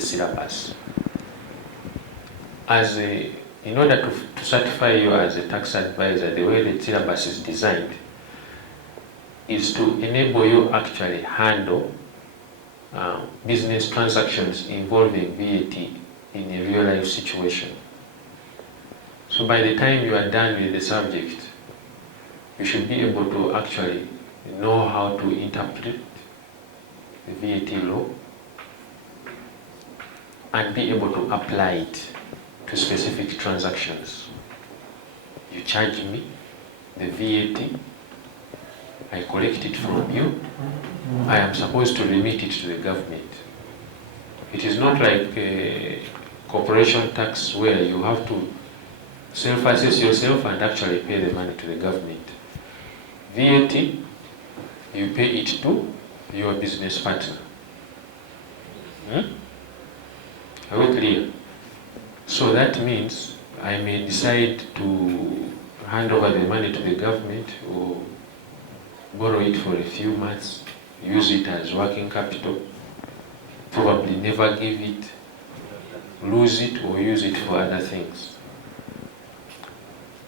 the syllabus. In order to certify you as a tax advisor, the way the syllabus is designed is to enable you actually handle business transactions involving VAT in a real life situation. So by the time you are done with the subject, you should be able to actually know how to interpret the VAT law and be able to apply it to specific transactions. You charge me the VAT, I collect it from you, I am supposed to remit it to the government. It is not like a corporation tax where you have to self-assess yourself and actually pay the money to the government. VAT, you pay it to your business partner. Are we clear? So that means I may decide to hand over the money to the government or borrow it for a few months, use it as working capital, probably never give it, lose it, or use it for other things.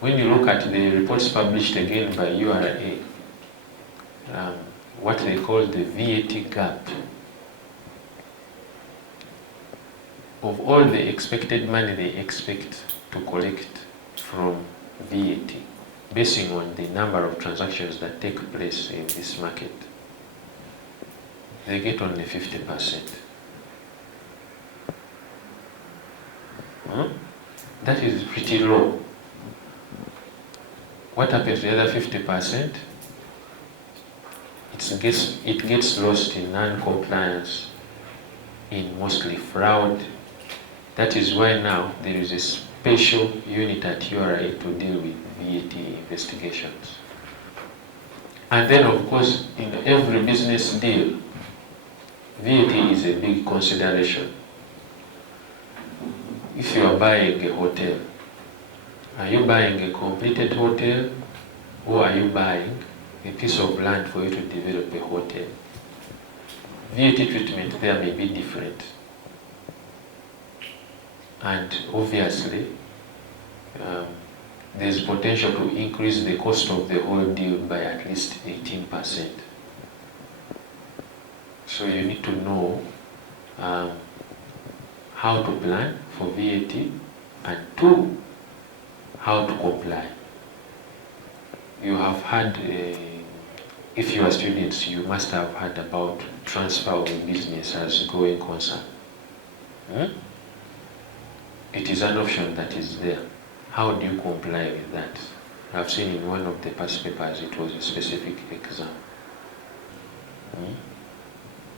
When you look at the reports published again by URA, what they call the VAT gap, of all the expected money they expect to collect from VAT, basing on the number of transactions that take place in this market, they get only 50%. That is pretty low. What happens to the other 50%? It gets lost in non-compliance, in mostly fraud. That is why now there is a special unit at URA to deal with VAT investigations. And then, of course, in every business deal, VAT is a big consideration. If you are buying a hotel, are you buying a completed hotel, or are you buying a piece of land for you to develop a hotel? VAT treatment there may be different. And obviously, there's potential to increase the cost of the whole deal by at least 18%. So you need to know how to plan for VAT, and two, how to comply. You have had, if you are students, you must have heard about transfer of a business as going concern. It is an option that is there. How do you comply with that? I've seen in one of the past papers it was a specific exam.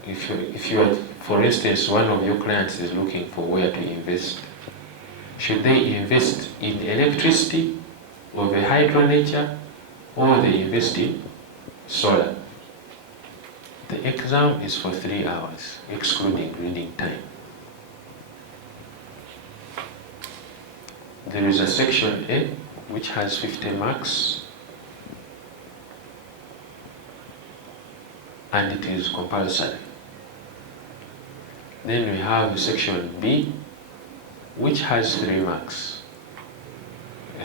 If you are, for instance, one of your clients is looking for where to invest, should they invest in electricity of a hydro nature, or they invest in solar? The exam is for 3 hours, excluding reading time. There is a section A which has 50 marks, and it is compulsory. Then we have section B, which has 3 marks,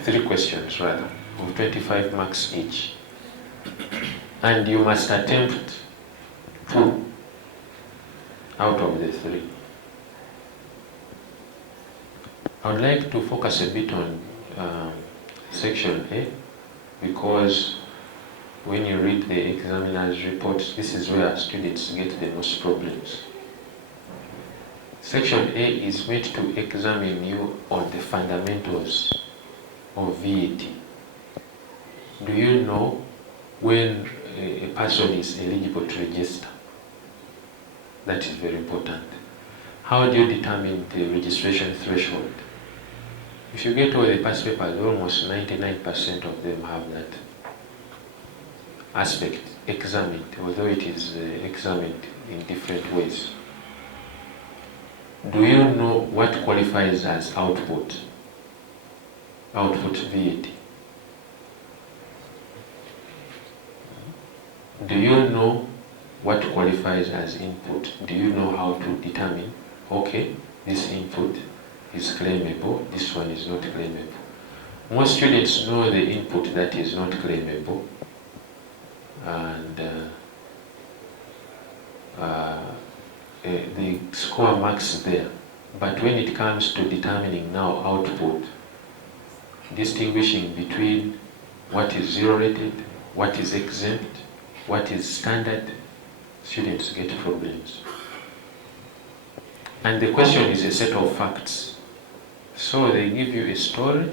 3 questions rather, of 25 marks each. And you must attempt 2 out of the 3. I would like to focus a bit on section A, because when you read the examiner's report, this is where students get the most problems. Section A is meant to examine you on the fundamentals of VAT. Do you know when a person is eligible to register? That is very important. How do you determine the registration threshold? If you get all the past papers, almost 99% of them have that aspect examined, although it is examined in different ways. Do you know what qualifies as output VAT? Do you know what qualifies as input? Do you know how to determine okay, this input is claimable, this one is not claimable. Most students know the input that is not claimable, and they score marks there. But when it comes to determining now output, distinguishing between what is zero rated, what is exempt, what is standard, students get problems. And the question is a set of facts. So they give you a story,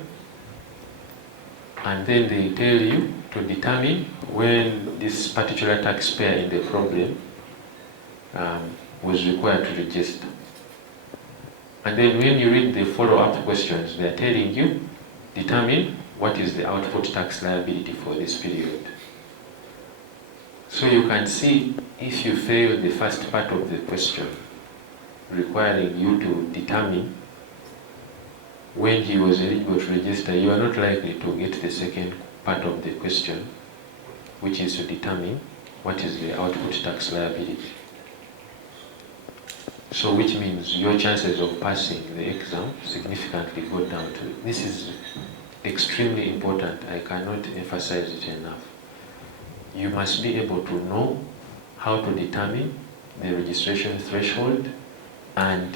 and then they tell you to determine when this particular taxpayer in the problem was required to register. And then when you read the follow-up questions, they're telling you, determine what is the output tax liability for this period. So you can see if you fail the first part of the question, requiring you to determine when he was eligible to register, you are not likely to get the second part of the question, which is to determine what is the output tax liability. So which means your chances of passing the exam significantly go down. This is extremely important. I cannot emphasize it enough. You must be able to know how to determine the registration threshold and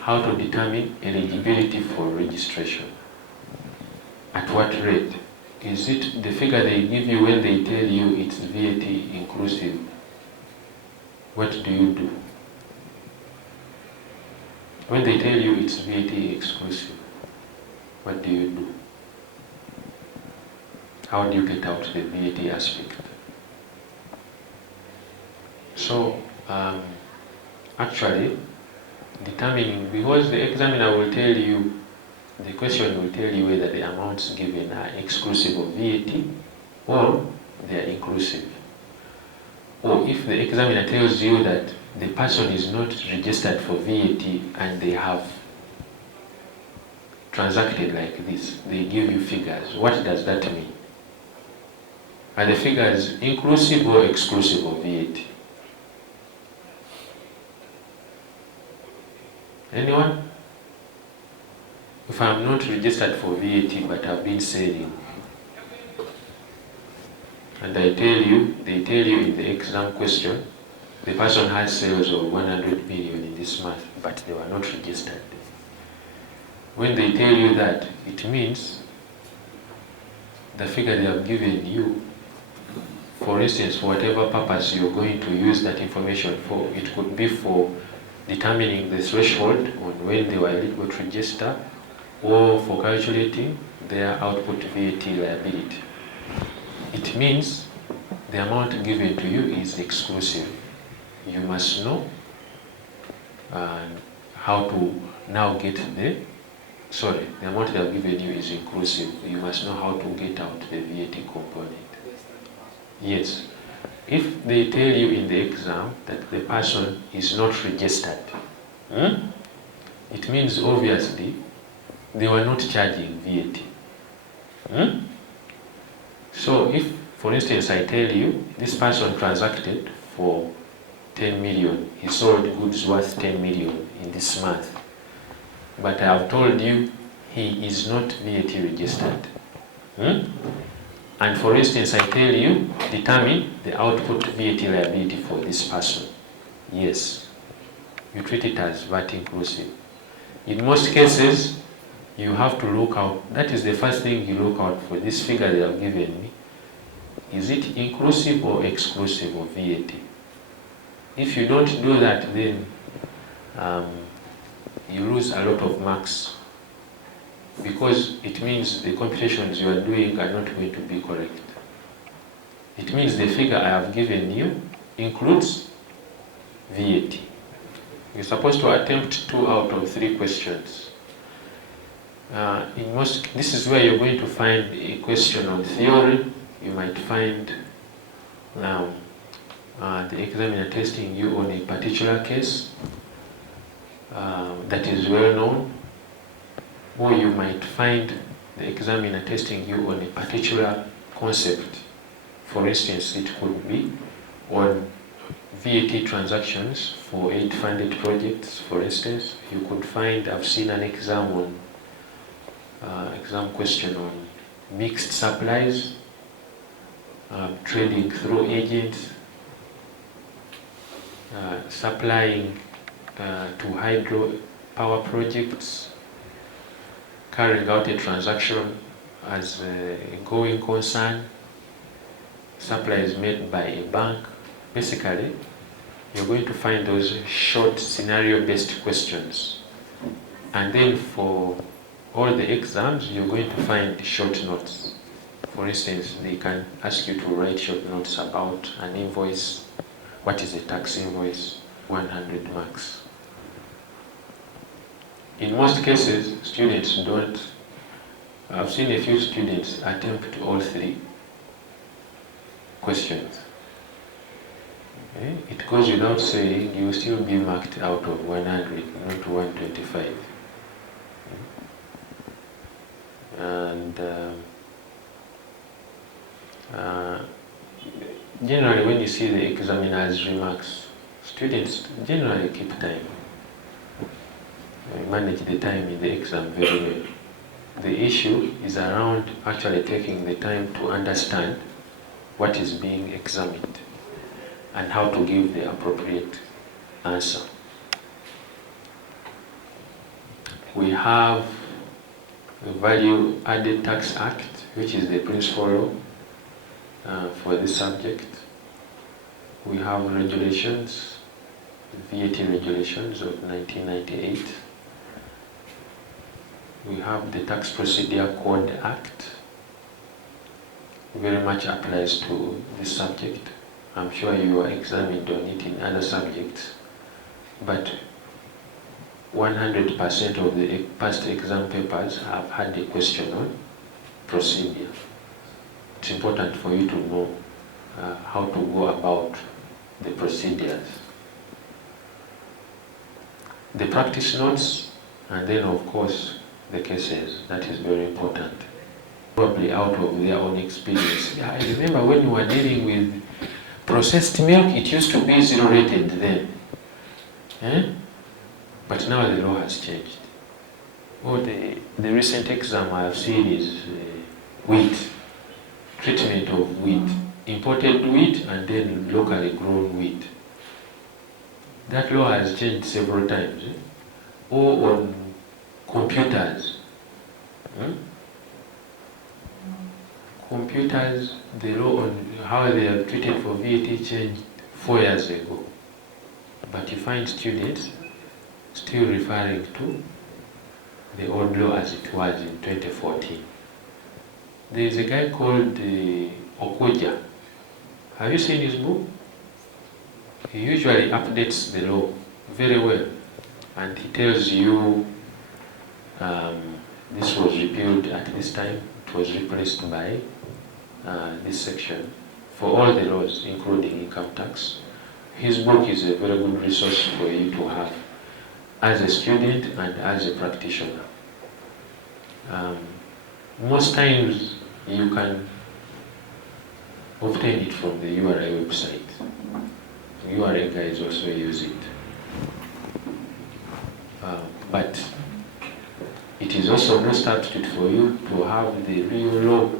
how to determine eligibility for registration. At what rate? Is it the figure they give you when they tell you it's VAT inclusive? What do you do? When they tell you it's VAT exclusive, what do you do? How do you get out the VAT aspect? So, actually, determining, because the examiner will tell you, the question will tell you whether the amounts given are exclusive of VAT or they are inclusive. Or if the examiner tells you that the person is not registered for VAT and they have transacted like this, they give you figures. What does that mean? Are the figures inclusive or exclusive of VAT? Anyone? If I'm not registered for VAT but I've been selling, and I tell you, they tell you in the exam question, the person has sales of 100 million in this month, but they were not registered. When they tell you that, it means the figure they have given you, for instance, for whatever purpose you're going to use that information for, it could be for determining the threshold on when they were eligible to register, or for calculating their output VAT liability. It means the amount given to you is exclusive. You must know how to now get the amount they have given you is inclusive. You must know how to get out the VAT component. Yes. If they tell you in the exam that the person is not registered, it means obviously they were not charging VAT. So if, for instance, I tell you this person transacted for 10 million, he sold goods worth 10 million in this month, but I have told you he is not VAT registered. And for instance, I tell you, determine the output VAT liability for this person. Yes, you treat it as VAT inclusive. In most cases, you have to look out, that is the first thing you look out for, this figure they have given me. Is it inclusive or exclusive of VAT? If you don't do that, then you lose a lot of marks, because it means the computations you are doing are not going to be correct. It means the figure I have given you includes VAT. You're supposed to attempt 2 out of 3 questions. This is where you're going to find a question on theory. You might find the examiner testing you on a particular case that is well known, or you might find the examiner testing you on a particular concept. For instance, it could be on VAT transactions for aid-funded projects, for instance, you could find, I've seen an exam question on mixed supplies, trading through agents, supplying to hydro power projects, carrying out a transaction as a going concern, supplies made by a bank. Basically, you're going to find those short scenario-based questions. And then for all the exams, you're going to find short notes. For instance, they can ask you to write short notes about an invoice. What is a tax invoice? 100 marks. In most cases, students don't. I've seen a few students attempt all three questions. Okay? It goes without saying you will still be marked out of 100, not 125. And generally, when you see the examiner's remarks, students generally keep time. Manage the time in the exam very well. The issue is around actually taking the time to understand what is being examined and how to give the appropriate answer. We have the Value Added Tax Act, which is the principal law for this subject. We have regulations, VAT regulations of 1998. We have the Tax Procedure Code Act, very much applies to this subject. I'm sure you are examined on it in other subjects, but 100% of the past exam papers have had a question on procedure. It's important for you to know how to go about the procedures. The practice notes, and then of course the cases. That is very important. Probably out of their own experience. Yeah, I remember when we were dealing with processed milk, it used to be zero rated then. But now the law has changed. The recent exam I have seen is wheat, treatment of wheat, imported wheat and then locally grown wheat. That law has changed several times. Or on computers. Computers, the law on how they are treated for VAT changed 4 years ago. But you find students still referring to the old law as it was in 2014. There is a guy called Okoja. Have you seen his book? He usually updates the law very well, and he tells you this was repealed at this time, it was replaced by this section for all the laws, including income tax. His book is a very good resource for you to have as a student and as a practitioner. Most times you can obtain it from the URA website. URA guys also use it. But it is also no substitute for you to have the real law,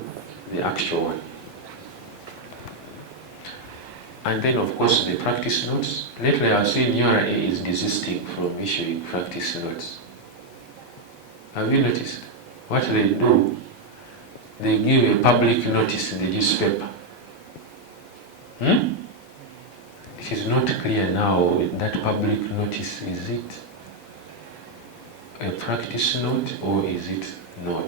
the actual one. And then of course the practice notes. Lately I've seen URA is desisting from issuing practice notes. Have you noticed? What they do, they give a public notice in the newspaper. It is not clear now that public notice, is it a practice note or is it not?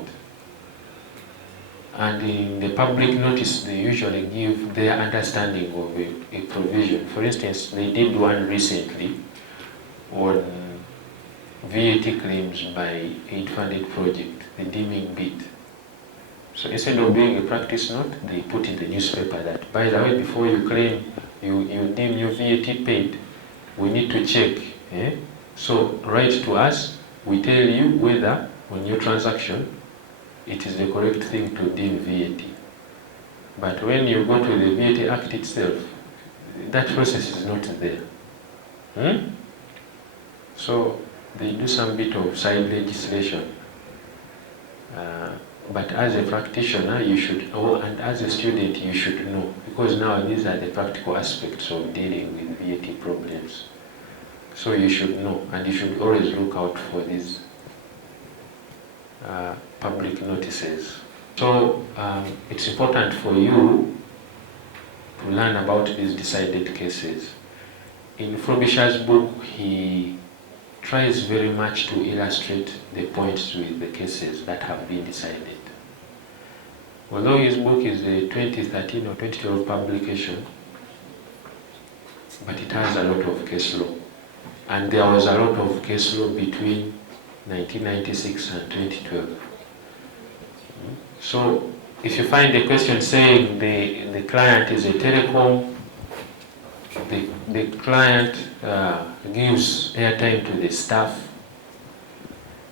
And in the public notice, they usually give their understanding of a provision. For instance, they did one recently on VAT claims by aid-funded project, the deeming bit. So instead of doing a practice note, they put in the newspaper that, by the way, before you claim you deem your VAT paid, we need to check. So write to us, we tell you whether on your transaction it is the correct thing to deem VAT. But when you go to the VAT Act itself, that process is not there. So they do some bit of side legislation. But as a practitioner, you should, and as a student, you should know, because now these are the practical aspects of dealing with VAT problems. So you should know, and you should always look out for these public notices. So it's important for you to learn about these decided cases. In Frobisher's book, he tries very much to illustrate the points with the cases that have been decided. Although his book is a 2013 or 2012 publication, but it has a lot of case law. And there was a lot of case law between 1996 and 2012. So if you find a question saying the client is a telecom, the client gives airtime to the staff.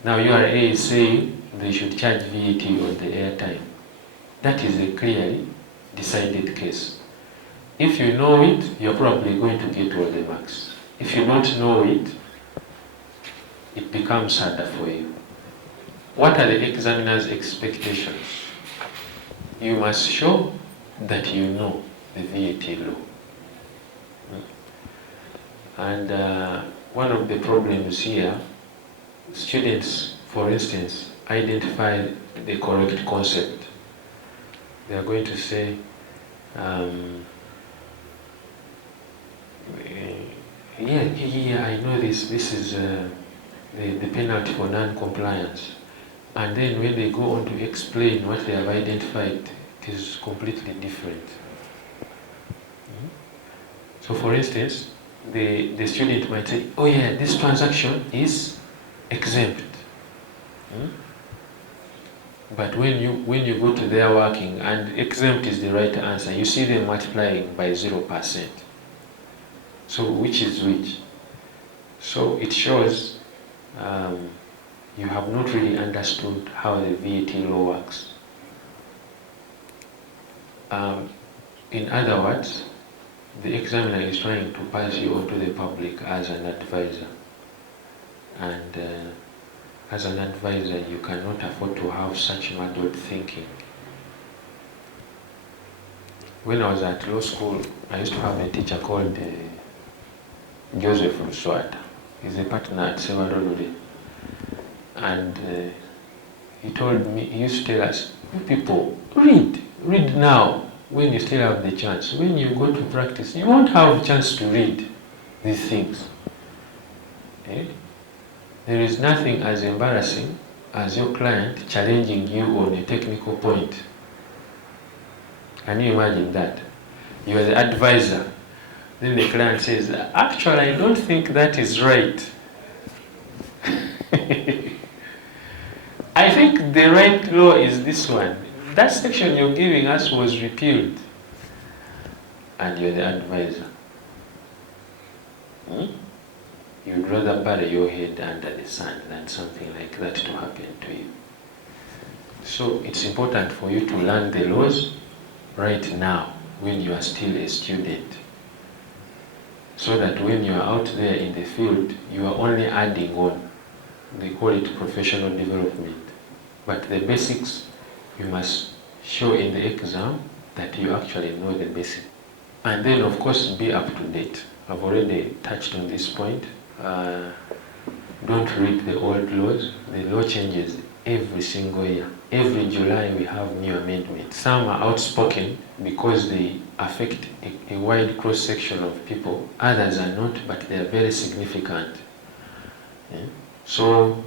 Now URA is saying they should charge VAT on the airtime. That is a clearly decided case. If you know it, you're probably going to get all the marks. If you don't know it, it becomes harder for you. What are the examiner's expectations? You must show that you know the VAT law. And one of the problems here, students, for instance, identify the correct concept. They are going to say, yeah, I know this is the penalty for non-compliance. And then when they go on to explain what they have identified, it is completely different. So for instance, the student might say, oh yeah, this transaction is exempt. But when you go to their working, and exempt is the right answer, you see them multiplying by 0%. So which is which? So it shows you have not really understood how the VAT law works. In other words, the examiner is trying to pass you on to the public as an advisor. And as an advisor, you cannot afford to have such muddled thinking. When I was at law school, I used to have a teacher called Joseph Ruswata. He's a partner at Sevarolure. And he told me, he used to tell us, you people, read now when you still have the chance. When you go to practice, you won't have a chance to read these things. Okay? There is nothing as embarrassing as your client challenging you on a technical point. Can you imagine that? You are the advisor. Then the client says, actually, I don't think that is right. I think the right law is this one. That section you're giving us was repealed. And you're the advisor. You'd rather bury your head under the sand than something like that to happen to you. So it's important for you to learn the laws right now when you are still a student, so that when you are out there in the field, you are only adding on. They call it professional development. But the basics, you must show in the exam that you actually know the basics. And then, of course, be up to date. I've already touched on this point. Don't read the old laws. The law changes every single year. Every July we have new amendments. Some are outspoken because they affect a wide cross-section of people. Others are not, but they are very significant. Yeah? So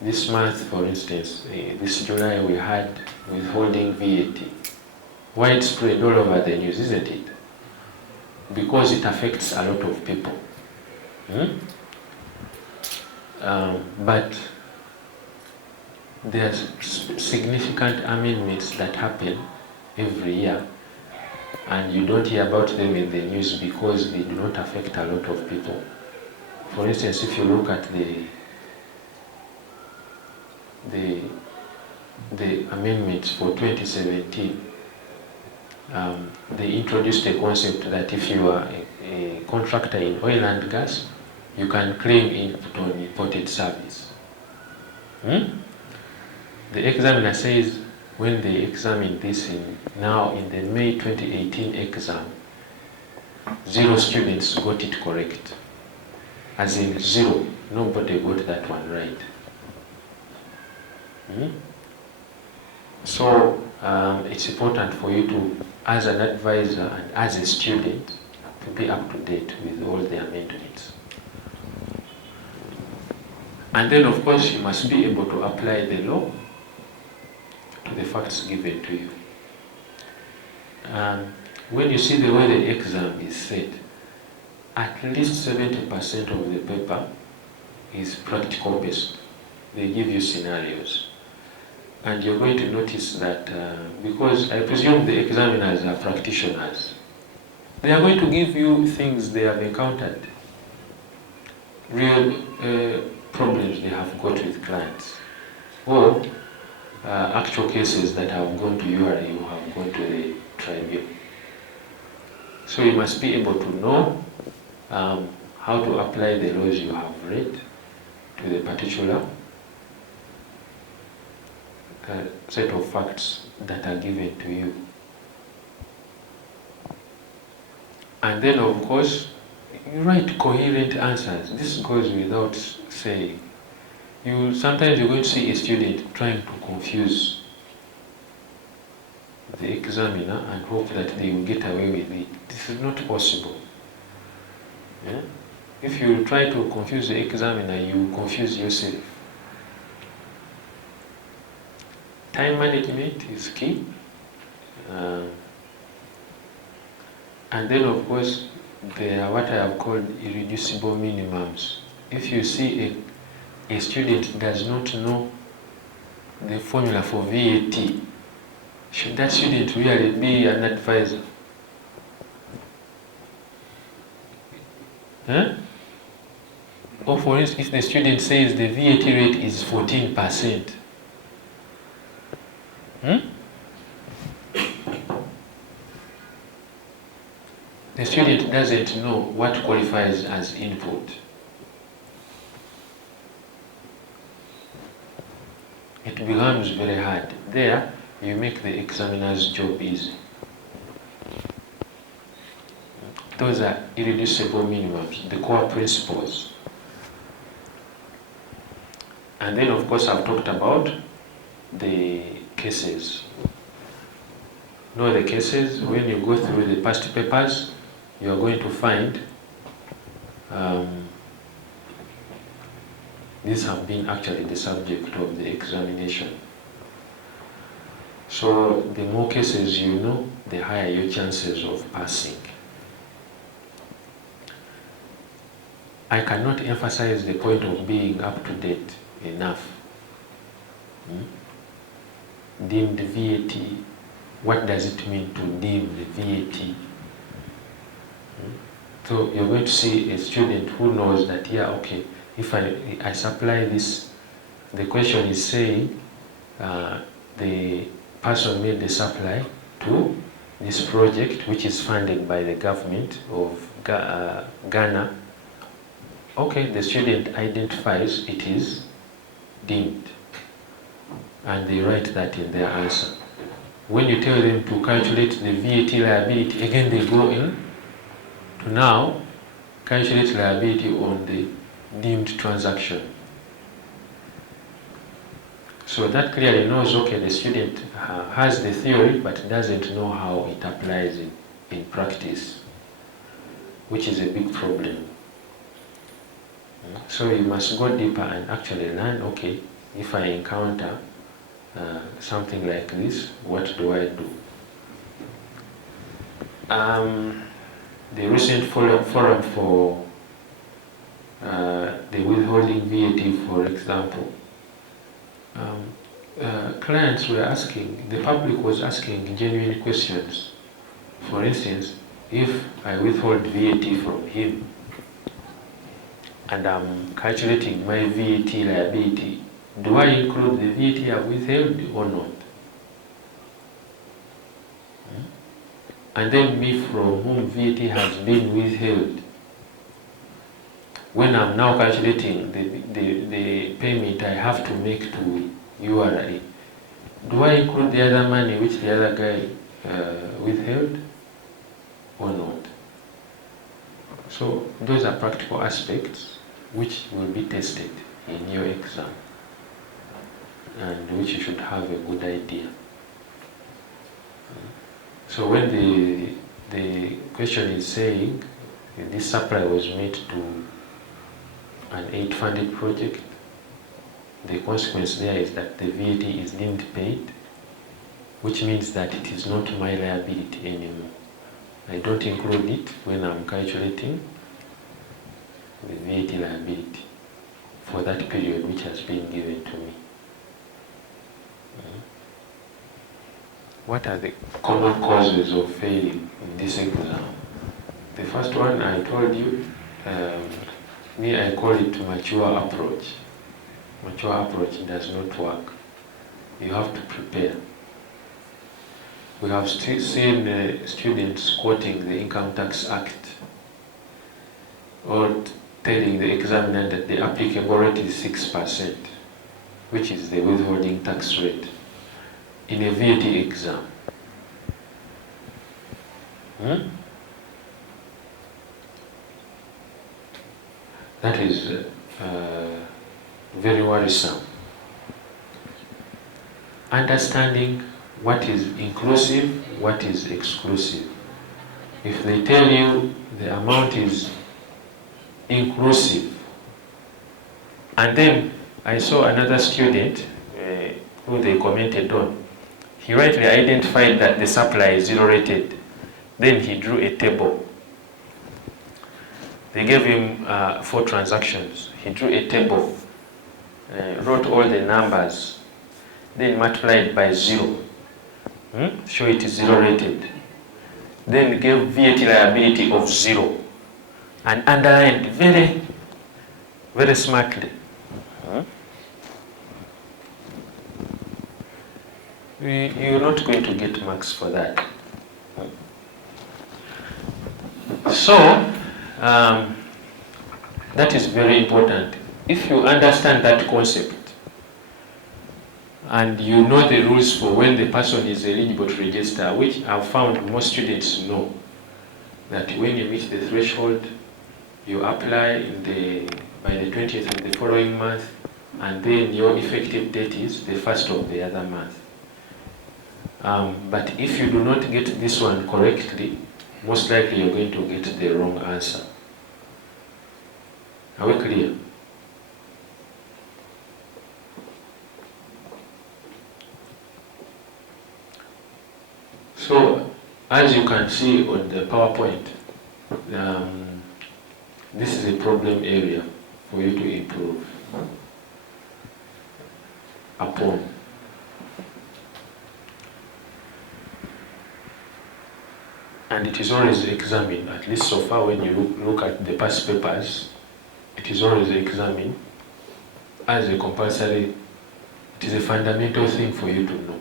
this month, for instance, this July we had withholding VAT. Widespread all over the news, isn't it? Because it affects a lot of people. But there's significant amendments that happen every year, and you don't hear about them in the news because they do not affect a lot of people. For instance, if you look at the amendments for 2017, they introduced a concept that if you are a contractor in oil and gas, you can claim input on imported service. The examiner says when they examined this now in the May 2018 exam, 0 students got it correct. As in 0, nobody got that one right. So it's important for you to, as an advisor and as a student, to be up to date with all the amendments. And then, of course, you must be able to apply the law to the facts given to you. When you see the way the exam is set, at least 70% of the paper is practical based. They give you scenarios. And you're going to notice that because I presume the examiners are practitioners, they are going to give you things they have encountered, real problems they have got with clients, or actual cases that have gone to URA or have gone to the tribunal. So you must be able to know how to apply the laws you have read to the particular set of facts that are given to you. And then, of course, you write coherent answers. This goes without saying. Sometimes you're going to see a student trying to confuse the examiner and hope that they will get away with it. This is not possible. Yeah? If you try to confuse the examiner, you will confuse yourself. Time management is key. And then, of course, there are what I have called irreducible minimums. If you see a student does not know the formula for VAT, should that student really be an advisor? Huh? Or for instance, if the student says the VAT rate is 14%, the student doesn't know what qualifies as input. It becomes very hard. There, you make the examiner's job easy. Those are irreducible minimums, the core principles. And then, of course, I've talked about the cases. Know the cases. When you go through the past papers, you are going to find these have been actually the subject of the examination. So the more cases you know, the higher your chances of passing. I cannot emphasize the point of being up to date enough. Deemed VAT, what does it mean to deem the VAT? So you're going to see a student who knows that, yeah, okay, if I supply this, the question is saying the person made the supply to this project, which is funded by the government of Ghana. Okay, the student identifies it is deemed, and they write that in their answer. When you tell them to calculate the VAT liability, again they go in to now calculate liability on the deemed transaction. So that clearly knows, okay, the student has the theory but doesn't know how it applies in practice, which is a big problem. So you must go deeper and actually learn, okay, if I encounter something like this, what do I do? The recent forum for the withholding VAT, for example, clients were asking, the public was asking genuine questions. For instance, if I withhold VAT from him and I'm calculating my VAT liability, do I include the VAT I've withheld or not? and then me from whom VAT has been withheld. When I'm now calculating the payment I have to make to URA, do I include the other money which the other guy withheld or not? So those are practical aspects which will be tested in your exam and which you should have a good idea. So when the question is saying this supply was made to an aid-funded project, the consequence there is that the VAT is deemed paid, which means that it is not my liability anymore. I don't include it when I'm calculating the VAT liability for that period which has been given to me. What are the common causes of failing in this exam? The first one I told you, I call it mature approach. Mature approach does not work. You have to prepare. We have seen students quoting the Income Tax Act or telling the examiner that the applicable rate is 6%, which is the withholding tax rate, in a VAT exam. That is very worrisome. Understanding what is inclusive, what is exclusive. If they tell you the amount is inclusive, and then I saw another student who they commented on, he rightly identified that the supply is zero rated. Then he drew a table. They gave him 4 transactions. He drew a table, wrote all the numbers, then multiplied by 0. Show it is zero rated. Then gave VAT liability of 0 and underlined very, very smartly. You're not going to get marks for that. So, that is very important. If you understand that concept, and you know the rules for when the person is eligible to register, which I've found most students know, that when you meet the threshold, you apply by the 20th of the following month, and then your effective date is the 1st of the other month. But if you do not get this one correctly, most likely you're going to get the wrong answer. Are we clear? So, as you can see on the PowerPoint, this is a problem area for you to improve upon. And it is always examined, at least so far when you look at the past papers, it is always examined as a compulsory, it is a fundamental thing for you to know.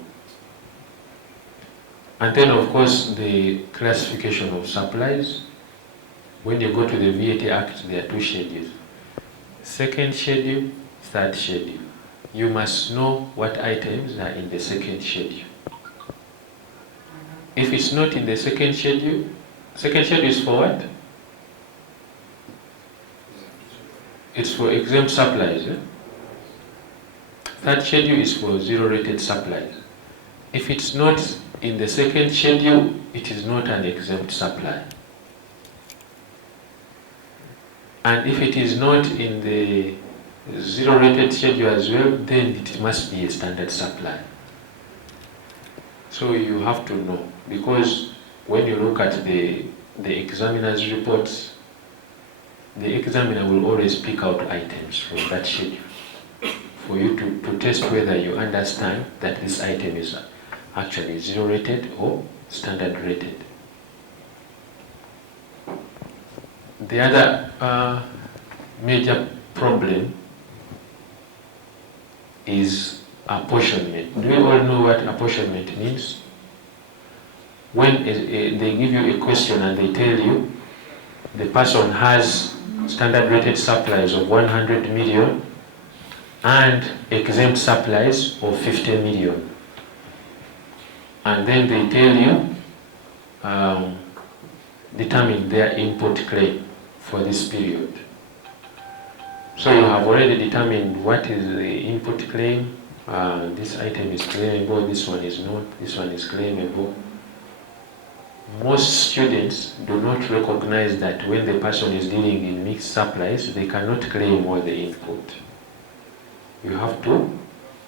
And then of course the classification of supplies. When you go to the VAT Act, there are 2 schedules. Second schedule, third schedule. You must know what items are in the second schedule. If it's not in the second schedule is for what? It's for exempt supplies. Third schedule is for zero-rated supplies. If it's not in the second schedule, it is not an exempt supply. And if it is not in the zero-rated schedule as well, then it must be a standard supply. So you have to know, because when you look at the examiner's reports, the examiner will always pick out items from that schedule for you to test whether you understand that this item is actually zero rated or standard rated. The other major problem is apportionment. Do you all know what apportionment means? when they give you a question and they tell you the person has standard rated supplies of 100 million and exempt supplies of 50 million. And then they tell you, determine their input claim for this period. So you have already determined what is the input claim. This item is claimable, this one is not, this one is claimable. Most students do not recognize that when the person is dealing in mixed supplies, they cannot claim all the input. You have to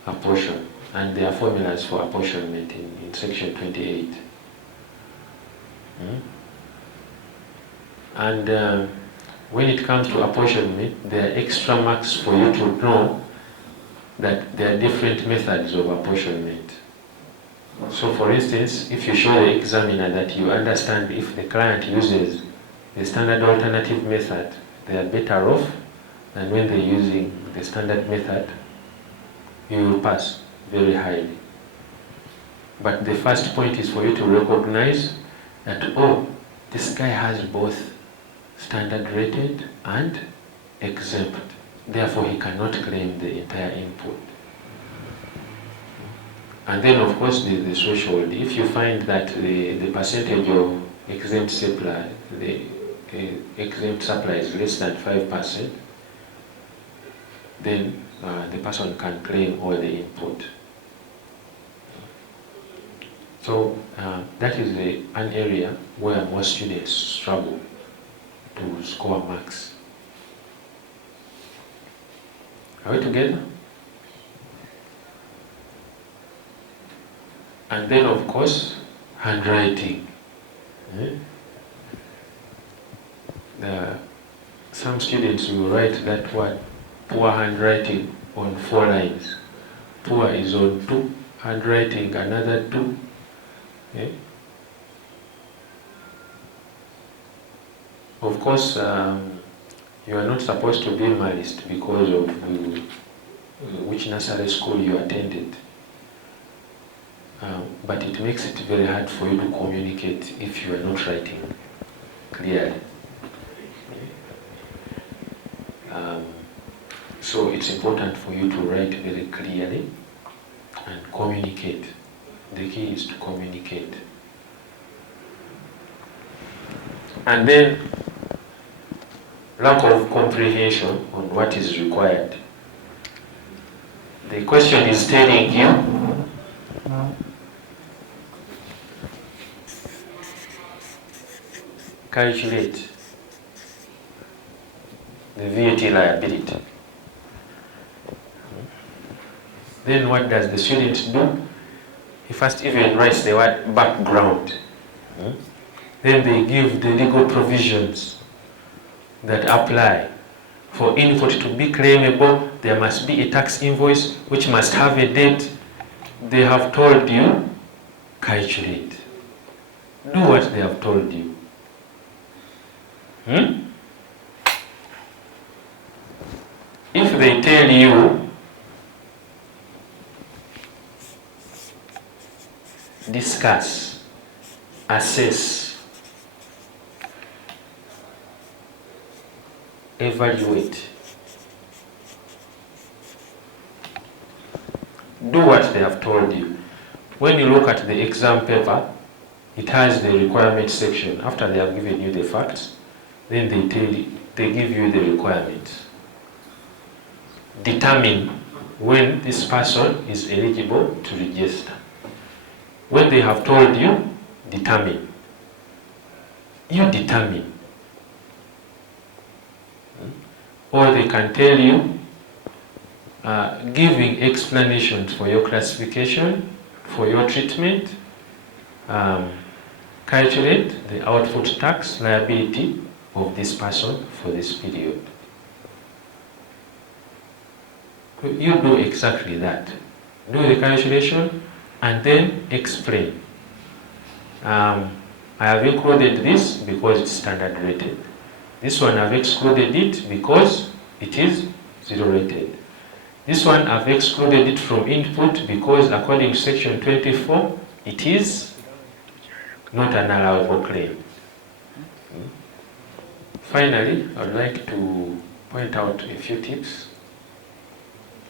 apportion, and there are formulas for apportionment in section 28. And when it comes to apportionment, there are extra marks for you to know that there are different methods of apportionment. So for instance, if you show the examiner that you understand if the client uses the standard alternative method, they are better off than when they're using the standard method, you will pass very highly. But the first point is for you to recognize that, oh, this guy has both standard rated and exempt. Therefore, he cannot claim the entire input. And then, of course, the threshold. If you find that the percentage of exempt supply, the exempt supply is less than 5%, then the person can claim all the input. So that is an area where most students struggle to score marks. Are we together? And then, of course, handwriting. Some students will write that word, poor handwriting, on 4 lines. Poor is on 2, handwriting another 2. Of course, you are not supposed to be malice because of which nursery school you attended. But it makes it very hard for you to communicate if you are not writing clearly. So it's important for you to write very clearly and communicate. The key is to communicate. And then, lack of comprehension on what is required. The question is telling you calculate the VAT liability. Then what does the student do? He first even writes the word background. Then they give the legal provisions that apply. For input to be claimable, there must be a tax invoice which must have a date. They have told you, calculate. Do what they have told you. If they tell you, discuss, assess, evaluate, do what they have told you. When you look at the exam paper, it has the requirement section. After they have given you the facts, then they give you the requirements. Determine when this person is eligible to register. When they have told you, determine. You determine. Or they can tell you, giving explanations for your classification, for your treatment, calculate the output tax liability of this person for this period. You do exactly that. Do the calculation and then explain. I have included this because it's standard rated. This one I've excluded it because it is 0 rated. This one I've excluded it from input because according to section 24, it is not an allowable claim. Finally, I would like to point out a few tips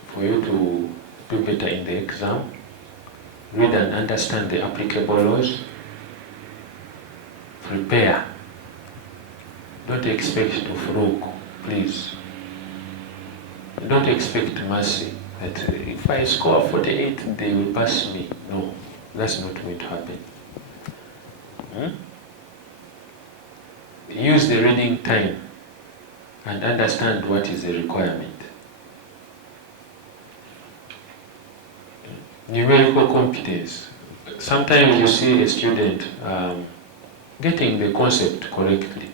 for you to do better in the exam. Read and understand the applicable laws. Prepare. Don't expect to fluke, please. Don't expect mercy, that if I score 48, they will pass me. No, that's not going to happen. Use the reading time and understand what is the requirement. Numerical competence. Sometimes you see a student getting the concept correctly,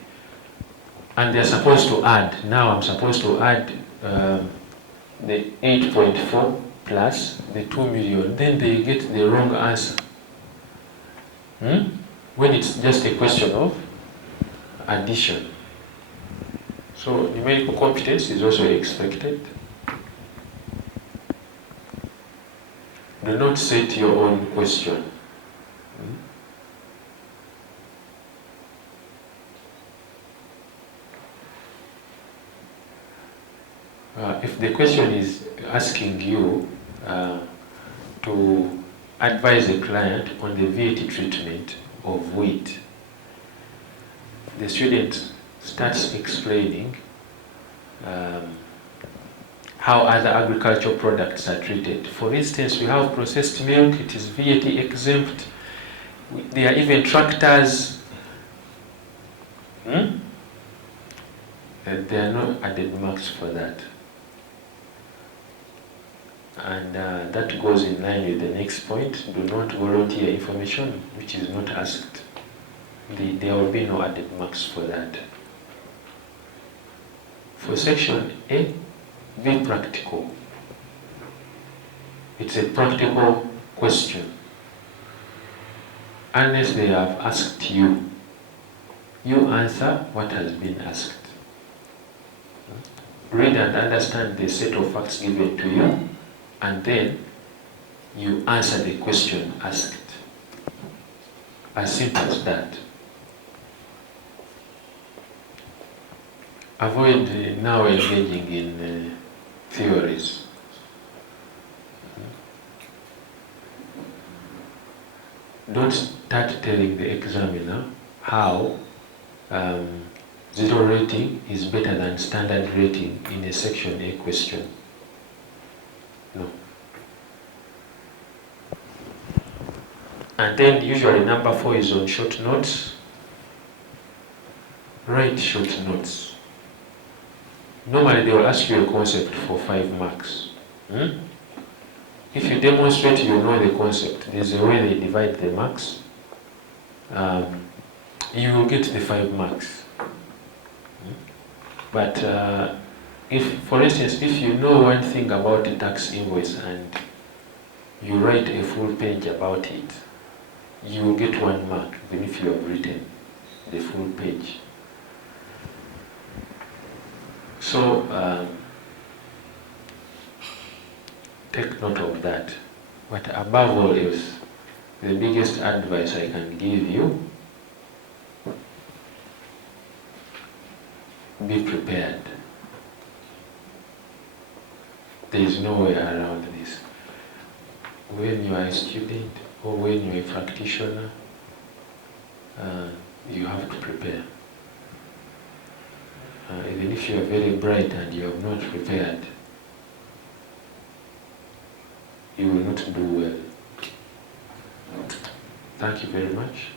and they're supposed to add. Now I'm supposed to add the 8.4 plus the 2 million. Then they get the wrong answer. When it's just a question of addition. So numerical competence is also expected. Do not set your own question. If the question is asking you to advise a client on the VAT treatment of wheat, the student starts explaining how other agricultural products are treated. For instance, we have processed milk, it is VAT exempt. There are even tractors. There are no added marks for that. And that goes in line with the next point. Do not volunteer information which is not asked. There will be no added marks for that. For section A, be practical. It's a practical question. Unless they have asked you, you answer what has been asked. Read and understand the set of facts given to you, and then you answer the question asked. As simple as that. Avoid now engaging in theories. Don't start telling the examiner how zero rating is better than standard rating in a section A question. No. And then usually number 4 is on short notes. Write short notes. Normally they will ask you a concept for 5 marks. If you demonstrate you know the concept, there's a way they divide the marks. You will get the 5 marks. But if, for instance, if you know one thing about the tax invoice and you write a full page about it, you will get 1 mark, even if you have written the full page. So, take note of that. But above all else, the biggest advice I can give you, be prepared. There is no way around this. When you are a student or when you are a practitioner, you have to prepare. Even if you are very bright and you have not prepared, you will not do well. Thank you very much.